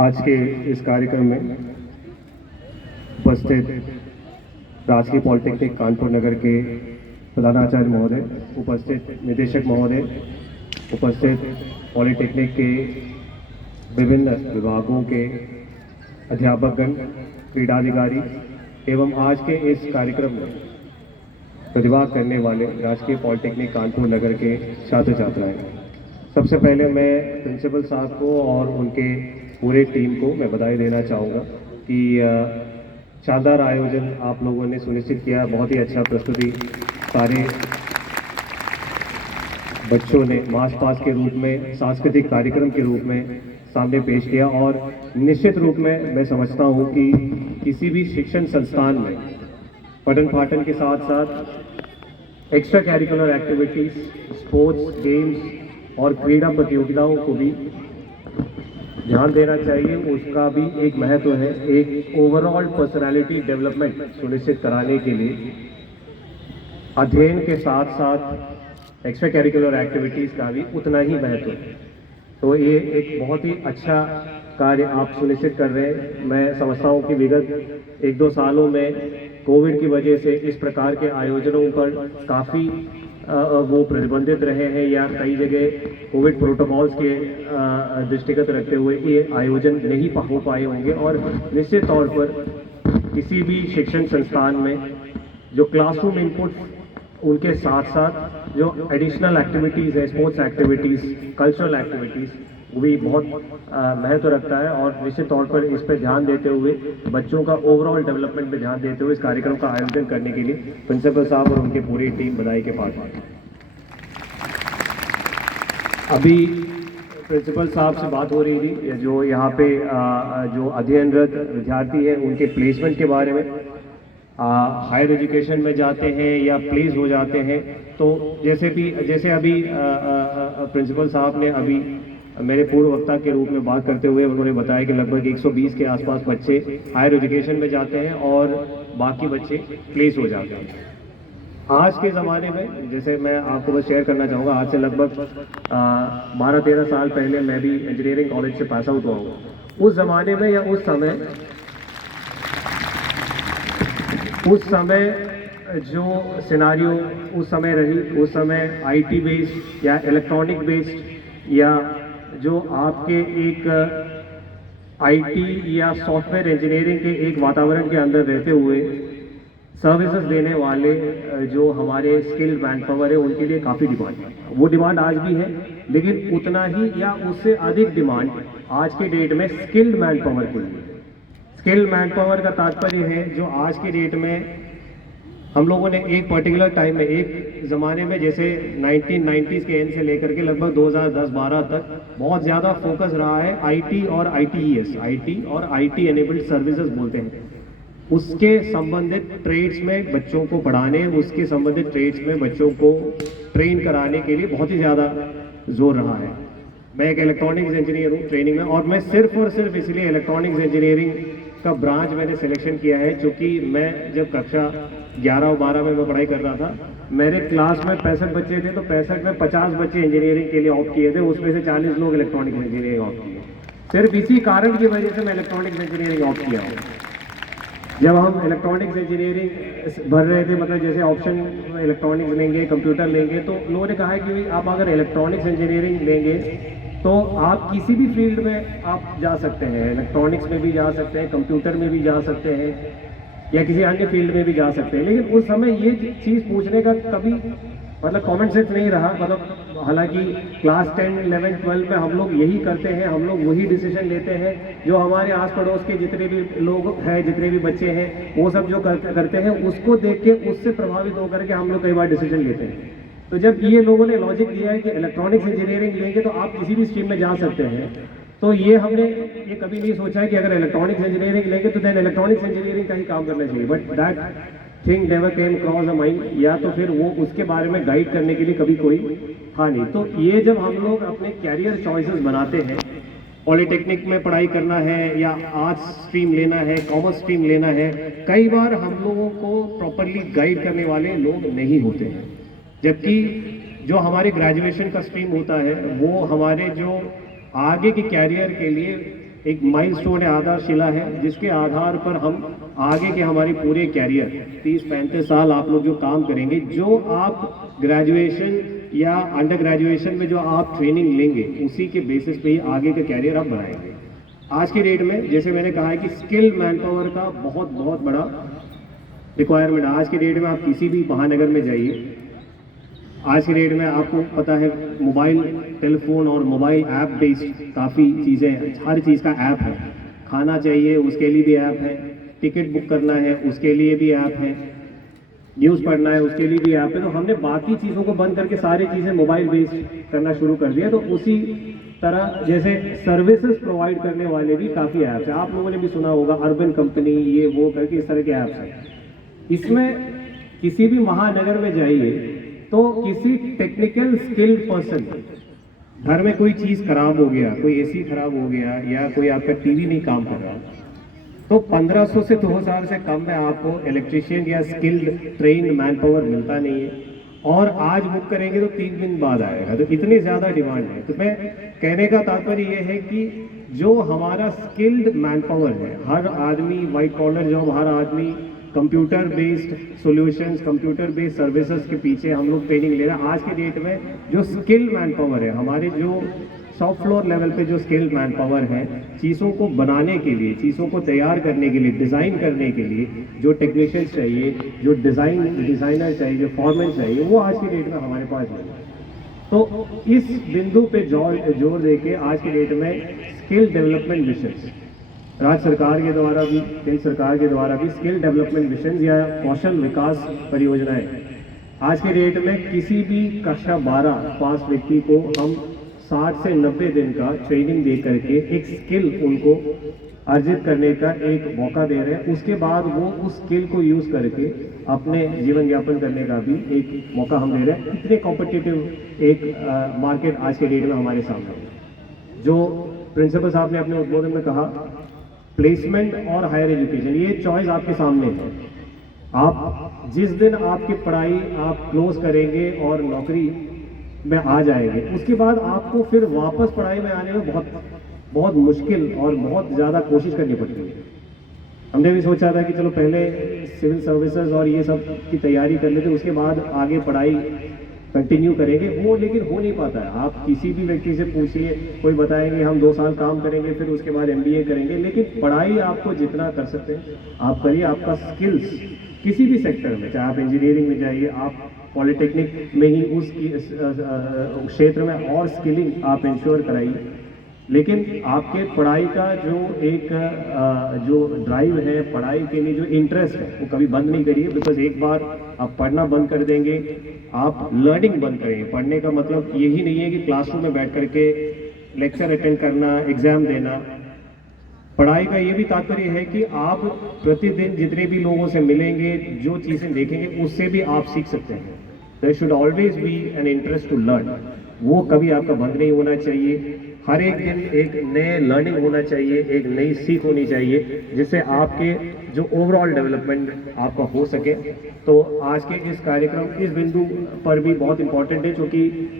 आज के इस कार्यक्रम में उपस्थित राजकीय पॉलिटेक्निक कानपुर नगर के प्रधानाचार्य महोदय, उपस्थित निदेशक महोदय, उपस्थित पॉलिटेक्निक के विभिन्न विभागों के अध्यापकगण, क्रीडाधिकारी एवं आज के इस कार्यक्रम में प्रतिभाग करने वाले राजकीय पॉलिटेक्निक कानपुर नगर के छात्र छात्राएं, सबसे पहले मैं प्रिंसिपल साहब को और उनके पूरे टीम को मैं बधाई देना चाहूँगा कि शानदार आयोजन आप लोगों ने सुनिश्चित किया। बहुत ही अच्छा प्रस्तुति सारे बच्चों ने मार्च पास्ट के रूप में, सांस्कृतिक कार्यक्रम के रूप में सामने पेश किया। और निश्चित रूप में मैं समझता हूँ कि किसी भी शिक्षण संस्थान में पठन पाठन के साथ साथ extra curricular activities, sports, games और क्रीड़ा प्रतियोगिताओं को भी ध्यान देना चाहिए। उसका भी एक महत्व है। एक ओवरऑल पर्सनालिटी डेवलपमेंट सुनिश्चित कराने के लिए अध्ययन के साथ साथ एक्स्ट्रा कैरिकुलर एक्टिविटीज़ का भी उतना ही महत्व है। तो ये एक बहुत ही अच्छा कार्य आप सुनिश्चित कर रहे हैं। मैं समझता हूँ कि विगत 1-2 सालों में कोविड की वजह से इस प्रकार के आयोजनों पर काफ़ी वो प्रतिबंधित रहे हैं या कई जगह कोविड प्रोटोकॉल्स के दृष्टिगत रखते हुए ये आयोजन नहीं हो पाए होंगे। और निश्चित तौर पर किसी भी शिक्षण संस्थान में जो क्लासरूम इनपुट, उनके साथ साथ जो एडिशनल एक्टिविटीज़ है, स्पोर्ट्स एक्टिविटीज़, कल्चरल एक्टिविटीज़, वो भी बहुत महत्व रखता है। और निश्चित तौर पर इस पर ध्यान देते हुए, बच्चों का ओवरऑल डेवलपमेंट पे ध्यान देते हुए इस कार्यक्रम का आयोजन करने के लिए प्रिंसिपल साहब और उनकी पूरी टीम बधाई के पात्र हैं। अभी प्रिंसिपल साहब से बात हो रही थी जो यहाँ पे जो अध्ययनरत विद्यार्थी हैं उनके प्लेसमेंट के बारे में। हायर एजुकेशन में जाते हैं या प्लेस हो जाते हैं, तो जैसे अभी प्रिंसिपल साहब ने अभी मेरे पूर्व वक्ता के रूप में बात करते हुए उन्होंने बताया कि लगभग 120 के आसपास बच्चे हायर एजुकेशन में जाते हैं और बाकी बच्चे प्लेस हो जाते हैं। आज के ज़माने में, जैसे मैं आपको बस शेयर करना चाहूँगा, आज से लगभग 12-13 साल पहले मैं भी इंजीनियरिंग कॉलेज से पास आउट हुआ हूँ। उस ज़माने में या उस समय जो सिनारियो उस समय रही, उस समय आईटी बेस्ड या इलेक्ट्रॉनिक बेस्ड या जो आपके एक आईटी या सॉफ्टवेयर इंजीनियरिंग के एक वातावरण के अंदर रहते हुए सर्विसेज देने वाले जो हमारे स्किल्ड मैन पावर है, उनके लिए काफ़ी डिमांड है। वो डिमांड आज भी है, लेकिन उतना ही या उससे अधिक डिमांड आज के डेट में स्किल्ड मैन पावर के लिए। स्किल्ड मैन पावर का तात्पर्य है जो आज के डेट में हम लोगों ने एक पर्टिकुलर टाइम में, एक ज़माने में, जैसे 1990s के एंड से लेकर के लगभग 2010-12 तक बहुत ज़्यादा फोकस रहा है आईटी और आईटीईएस, आईटी और आईटी एनेबल्ड सर्विसेज बोलते हैं, उसके संबंधित ट्रेड्स में बच्चों को पढ़ाने, उसके संबंधित ट्रेड्स में बच्चों को ट्रेन कराने के लिए बहुत ही ज़्यादा जोर रहा है। मैं एक इलेक्ट्रॉनिक्स इंजीनियर हूँ ट्रेनिंग में, और मैं सिर्फ और सिर्फ इसलिए इलेक्ट्रॉनिक्स इंजीनियरिंग का ब्रांच मैंने सिलेक्शन किया है क्योंकि मैं जब कक्षा 11 और 12 में मैं पढ़ाई कर रहा था, मेरे क्लास में 65 बच्चे थे, तो 65 में 50 बच्चे इंजीनियरिंग के लिए ऑप्ट किए थे, उसमें से 40 लोग इलेक्ट्रॉनिक्स इंजीनियरिंग ऑप्ट किए। सिर्फ इसी कारण की वजह से मैं इलेक्ट्रॉनिक्स इंजीनियरिंग ऑप्ट किया हूँ। जब हम इलेक्ट्रॉनिक्स इंजीनियरिंग भर रहे थे, मतलब जैसे ऑप्शन इलेक्ट्रॉनिक्स लेंगे, कंप्यूटर लेंगे, तो लोगों ने कहा है कि आप अगर इलेक्ट्रॉनिक्स इंजीनियरिंग लेंगे तो आप किसी भी फील्ड में आप जा सकते हैं, इलेक्ट्रॉनिक्स में भी जा सकते हैं, कंप्यूटर में भी जा सकते हैं या किसी अन्य फील्ड में भी जा सकते हैं। लेकिन उस समय ये चीज़ पूछने का कभी मतलब कॉमन सेंस नहीं रहा। मतलब हालांकि क्लास 10, 11, 12 में हम लोग यही करते हैं, हम लोग वही डिसीजन लेते हैं जो हमारे आस पड़ोस के जितने भी लोग हैं, जितने भी बच्चे हैं, वो सब जो करते हैं उसको देख के, उससे प्रभावित होकर के हम लोग कई बार डिसीजन लेते हैं। तो जब ये लोगों ने लॉजिक दिया है कि इलेक्ट्रॉनिक्स इंजीनियरिंग लेंगे तो आप किसी भी स्ट्रीम में जा सकते हैं, तो ये हमने ये कभी नहीं सोचा है कि अगर इलेक्ट्रॉनिक्स इंजीनियरिंग लेंगे तो देन इलेक्ट्रॉनिक्स इंजीनियरिंग का ही काम करना चाहिए। But that thing never came cross a mind, या तो फिर वो उसके बारे में गाइड करने के लिए कभी कोई था नहीं। तो ये जब हम लोग अपने कैरियर चॉइसेस बनाते हैं, पॉलिटेक्निक में पढ़ाई करना है या आर्ट्स स्ट्रीम लेना है, कॉमर्स स्ट्रीम लेना है, कई बार हम लोगों को प्रॉपरली गाइड करने वाले लोग नहीं होते हैं। जबकि जो हमारे ग्रेजुएशन का स्ट्रीम होता है वो हमारे जो आगे के कैरियर के लिए एक माइलस्टोन है, आधारशिला है, जिसके आधार पर हम आगे के हमारे पूरे कैरियर 30-35 साल आप लोग जो काम करेंगे, जो आप ग्रेजुएशन या अंडर ग्रेजुएशन में जो आप ट्रेनिंग लेंगे, उसी के बेसिस पे ही आगे का कैरियर आप बनाएंगे। आज के डेट में जैसे मैंने कहा है कि स्किल मैन पावर का बहुत बहुत बड़ा रिक्वायरमेंट है। आज के डेट में आप किसी भी महानगर में जाइए, आज के डेट में आपको पता है मोबाइल टेलीफोन और मोबाइल ऐप बेस्ड काफ़ी चीज़ें, हर चीज़ का ऐप है। खाना चाहिए उसके लिए भी ऐप है, टिकट बुक करना है उसके लिए भी ऐप है, न्यूज़ पढ़ना है उसके लिए भी ऐप है। तो हमने बाकी चीज़ों को बंद करके सारी चीज़ें मोबाइल बेस्ड करना शुरू कर दिया। तो उसी तरह जैसे सर्विसेज प्रोवाइड करने वाले भी काफ़ी ऐप्स हैं, आप लोगों ने भी सुना होगा अर्बन कंपनी, ये वो करके इस तरह के ऐप्स हैं। इसमें किसी भी महानगर में जाइए तो किसी टेक्निकल स्किल्ड पर्सन, घर में कोई चीज़ खराब हो गया, कोई एसी खराब हो गया या कोई आपका टीवी नहीं काम कर रहा, तो 1500 से 2000 से कम में आपको इलेक्ट्रिशियन या स्किल्ड ट्रेन मैन पावर मिलता नहीं है। और आज बुक करेंगे तो 3 दिन बाद आएगा, तो इतनी ज़्यादा डिमांड है। तो मैं कहने का तात्पर्य ये है कि जो हमारा स्किल्ड मैन पावर है, हर आदमी वाइट कॉलर जॉब, हर आदमी computer based solutions, computer based services के पीछे हम लोग ट्रेनिंग ले रहे हैं। आज के डेट में जो स्किल्ड मैन पावर है, हमारे जो शॉप फ्लोर लेवल पे जो स्किल्ड मैन पावर है, चीज़ों को बनाने के लिए, चीज़ों को तैयार करने के लिए, डिज़ाइन करने के लिए जो टेक्नीशियंस चाहिए, जो डिज़ाइनर चाहिए, जो फॉरमैन चाहिए, वो आज की डेट में हमारे पास नहीं है। तो इस बिंदु पे जोर दे के आज की डेट में स्किल डेवलपमेंट मिशन राज्य सरकार के द्वारा भी, केंद्र सरकार के द्वारा भी स्किल डेवलपमेंट मिशन या कौशल विकास परियोजनाएं आज के डेट में किसी भी कक्षा 12 पास व्यक्ति को हम 60 से 90 दिन का ट्रेनिंग दे करके एक स्किल उनको अर्जित करने का एक मौका दे रहे हैं। उसके बाद वो उस स्किल को यूज़ करके अपने जीवन यापन करने का भी एक मौका हम दे रहे हैं। इतने कॉम्पिटिटिव एक मार्केट आज के डेट में हमारे सामने है। जो प्रिंसिपल साहब ने अपने उद्बोधन में कहा, प्लेसमेंट और हायर एजुकेशन, ये चॉइस आपके सामने है। आप जिस दिन आपकी पढ़ाई आप क्लोज करेंगे और नौकरी में आ जाएंगे, उसके बाद आपको फिर वापस पढ़ाई में आने में बहुत मुश्किल और बहुत ज़्यादा कोशिश करनी पड़ती है। हमने भी सोचा था कि चलो पहले सिविल सर्विसेज और ये सब की तैयारी कर लेते, उसके बाद आगे पढ़ाई कंटिन्यू करेंगे, वो लेकिन हो नहीं पाता है। आप किसी भी व्यक्ति से पूछिए, कोई बताएंगे हम 2 साल काम करेंगे फिर उसके बाद MBA करेंगे, लेकिन पढ़ाई आपको जितना कर सकते हैं आप करिए। आपका स्किल्स किसी भी सेक्टर में, चाहे आप इंजीनियरिंग में जाइए, आप पॉलिटेक्निक में ही उस क्षेत्र में और स्किलिंग आप इंश्योर कराइए। लेकिन आपके पढ़ाई का जो एक जो ड्राइव है, पढ़ाई के लिए जो इंटरेस्ट है, वो कभी बंद नहीं करिए। बिकॉज एक बार आप पढ़ना बंद कर देंगे, आप लर्निंग बंद करेंगे। पढ़ने का मतलब यही नहीं है कि क्लासरूम में बैठ करके लेक्चर अटेंड करना, एग्जाम देना। पढ़ाई का ये भी तात्पर्य है कि आप प्रतिदिन जितने भी लोगों से मिलेंगे, जो चीज़ें देखेंगे, उससे भी आप सीख सकते हैं। There should always be an interest to learn. वो कभी आपका बंद नहीं होना चाहिए। हर एक दिन एक नए लर्निंग होना चाहिए, एक नई सीख होनी चाहिए, जिससे आपके जो ओवरऑल डेवलपमेंट आपका हो सके। तो आज के इस कार्यक्रम, इस बिंदु पर भी बहुत इम्पोर्टेंट है, क्योंकि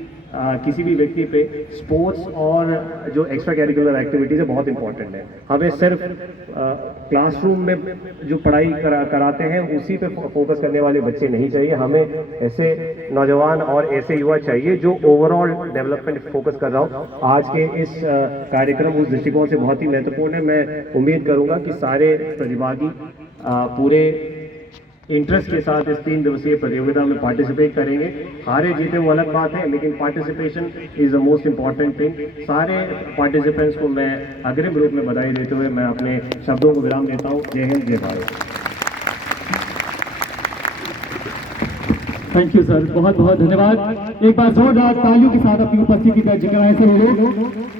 किसी भी व्यक्ति पे स्पोर्ट्स और जो एक्स्ट्रा करिकुलर एक्टिविटीज़ है बहुत इंपॉर्टेंट है। हमें सिर्फ क्लासरूम में जो पढ़ाई कराते हैं उसी पे फोकस करने वाले बच्चे नहीं चाहिए। हमें ऐसे नौजवान और ऐसे युवा चाहिए जो ओवरऑल डेवलपमेंट फोकस कर रहा हो। आज के इस कार्यक्रम उस दृष्टिकोण से बहुत ही महत्वपूर्ण है। मैं उम्मीद करूँगा कि सारे प्रतिभागी पूरे इंटरेस्ट के साथ इस 3 दिवसीय प्रतियोगिता में पार्टिसिपेट करेंगे। हारे जीते वो अलग बात है, लेकिन participation is the most important thing. सारे पार्टिसिपेंट्स को मैं अग्रिम रूप में बधाई देते हुए मैं अपने शब्दों को विराम देता हूँ। जय हिंद, जय भारत। थैंक यू सर, बहुत बहुत धन्यवाद। एक बार जोरदार तालियों के साथ अपनी उपस्थिति दर्ज कराएं सभी लोग।